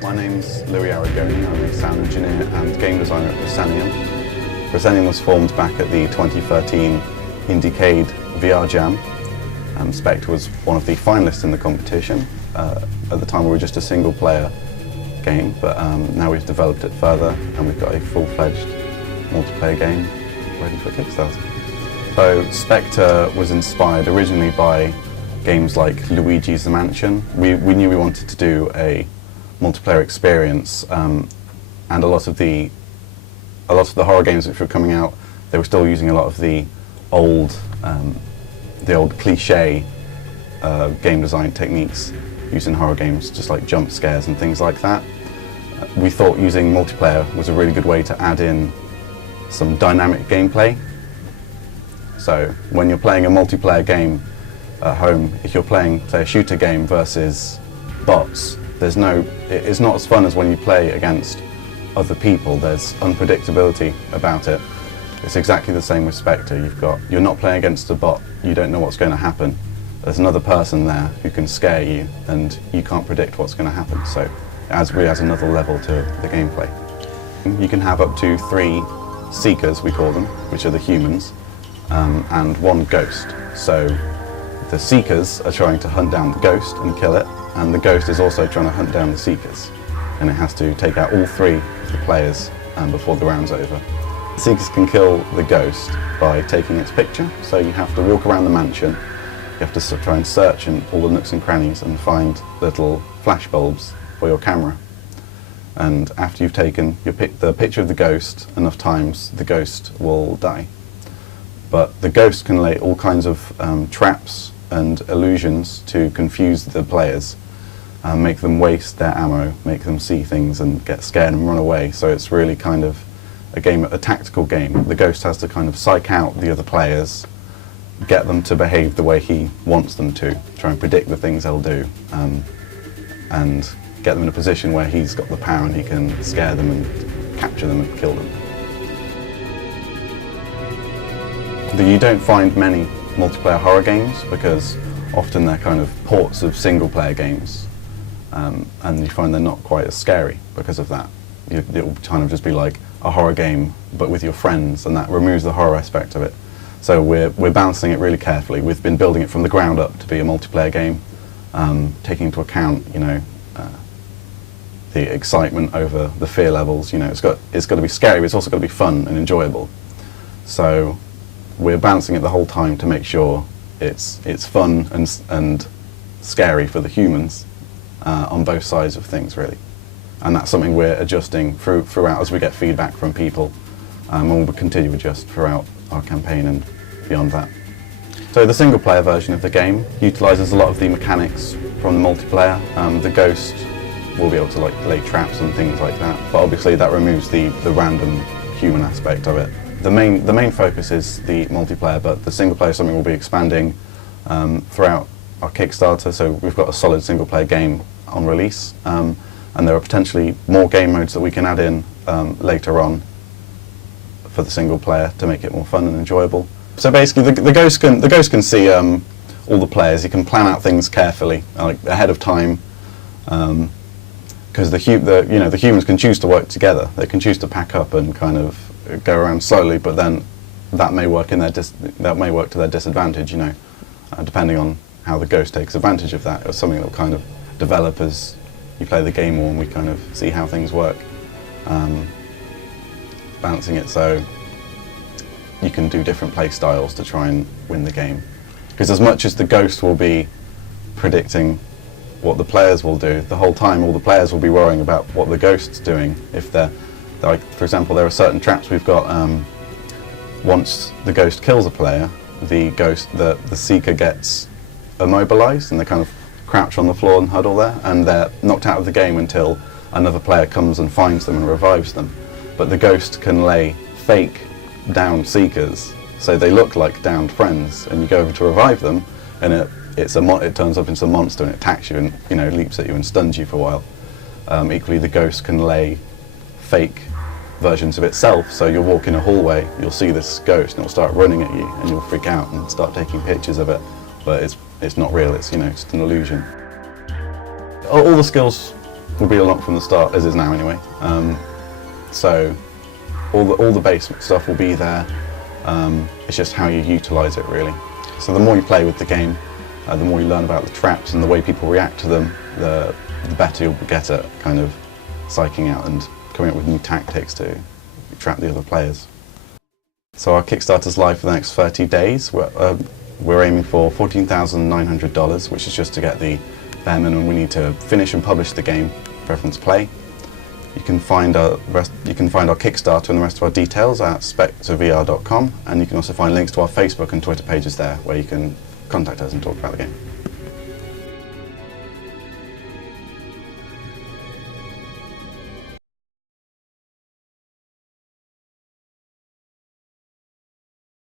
My name's Ariggoni. I'm a sound engineer and game designer at Proscenium. Proscenium was formed back at the 2013 Indiecade VR Jam. Spectre was one of the finalists in the competition. At the time we were just a single player game, but now we've developed it further and we've got a full-fledged multiplayer game ready for Kickstarter. So Spectre was inspired originally by games like Luigi's Mansion. We knew we wanted to do a multiplayer experience, and a lot of the horror games which were coming out, they were still using a lot of the old cliche game design techniques used in horror games, just like jump scares and things like that. We thought using multiplayer was a really good way to add in some dynamic gameplay. So when you're playing a multiplayer game at home, if you're playing, say, a shooter game versus bots, it's not as fun as when you play against other people. There's unpredictability about it. It's exactly the same with Spectre. You're not playing against a bot. You don't know what's going to happen. There's another person there who can scare you, and you can't predict what's going to happen. So it really adds another level to the gameplay. You can have up to 3 seekers, we call them, which are the humans, and 1 ghost. So the seekers are trying to hunt down the ghost and kill it, and the ghost is also trying to hunt down the seekers. And it has to take out all 3 of the players before the round's over. The seekers can kill the ghost by taking its picture, so you have to walk around the mansion. You have to try and search in all the nooks and crannies and find little flash bulbs for your camera. And after you've taken the picture of the ghost enough times, the ghost will die. But the ghost can lay all kinds of traps and illusions to confuse the players, make them waste their ammo, make them see things and get scared and run away. So it's really kind of a tactical game. The ghost has to kind of psych out the other players, get them to behave the way he wants them to, try and predict the things they'll do, and get them in a position where he's got the power and he can scare them and capture them and kill them. You don't find many multiplayer horror games because often they're kind of ports of single-player games, and you find they're not quite as scary because of that. It will kind of just be like a horror game but with your friends, and that removes the horror aspect of it. So we're balancing it really carefully. We've been building it from the ground up to be a multiplayer game, taking into account, the excitement over the fear levels. It's got to be scary, but it's also got to be fun and enjoyable. So we're balancing it the whole time to make sure it's fun and scary for the humans on both sides of things, really. And that's something we're adjusting throughout as we get feedback from people, and we'll continue to adjust throughout our campaign and beyond that. So the single player version of the game utilises a lot of the mechanics from the multiplayer. The ghost will be able to lay traps and things like that, but obviously that removes the random human aspect of it. The main focus is the multiplayer, but the single player is something we'll be expanding throughout our Kickstarter. So we've got a solid single player game on release, and there are potentially more game modes that we can add in later on for the single player to make it more fun and enjoyable. So basically the ghost can see all the players. He can plan out things carefully, like ahead of time, because the humans can choose to work together. They can choose to pack up and kind of go around slowly, but then that may work to their disadvantage, depending on how the ghost takes advantage of that. It's something that will kind of develop as you play the game more, and we kind of see how things work. Balancing it so you can do different play styles to try and win the game. Because as much as the ghost will be predicting what the players will do, the whole time all the players will be worrying about what the ghost's doing. If they're, like, for example, there are certain traps we've got, once the ghost kills a player, the seeker gets immobilized and they kind of crouch on the floor and huddle there, and they're knocked out of the game until another player comes and finds them and revives them. But the ghost can lay fake downed seekers, so they look like downed friends, and you go over to revive them, and it turns up into a monster and it attacks you and leaps at you and stuns you for a while. Equally, the ghost can lay fake versions of itself, so you'll walk in a hallway, you'll see this ghost, and it'll start running at you, and you'll freak out and start taking pictures of it, but it's not real. It's just an illusion. all the skills will be unlocked from the start, as is now anyway. So all the base stuff will be there. It's just how you utilise it, really. So the more you play with the game, the more you learn about the traps and the way people react to them, the better you'll get at kind of psyching out and coming up with new tactics to trap the other players. So our Kickstarter's live for the next 30 days. We're aiming for $14,900, which is just to get the bare minimum we need to finish and publish the game for everyone to play. You can find our Kickstarter and the rest of our details at spectrevr.com, and you can also find links to our Facebook and Twitter pages there where you can contact us and talk about the game.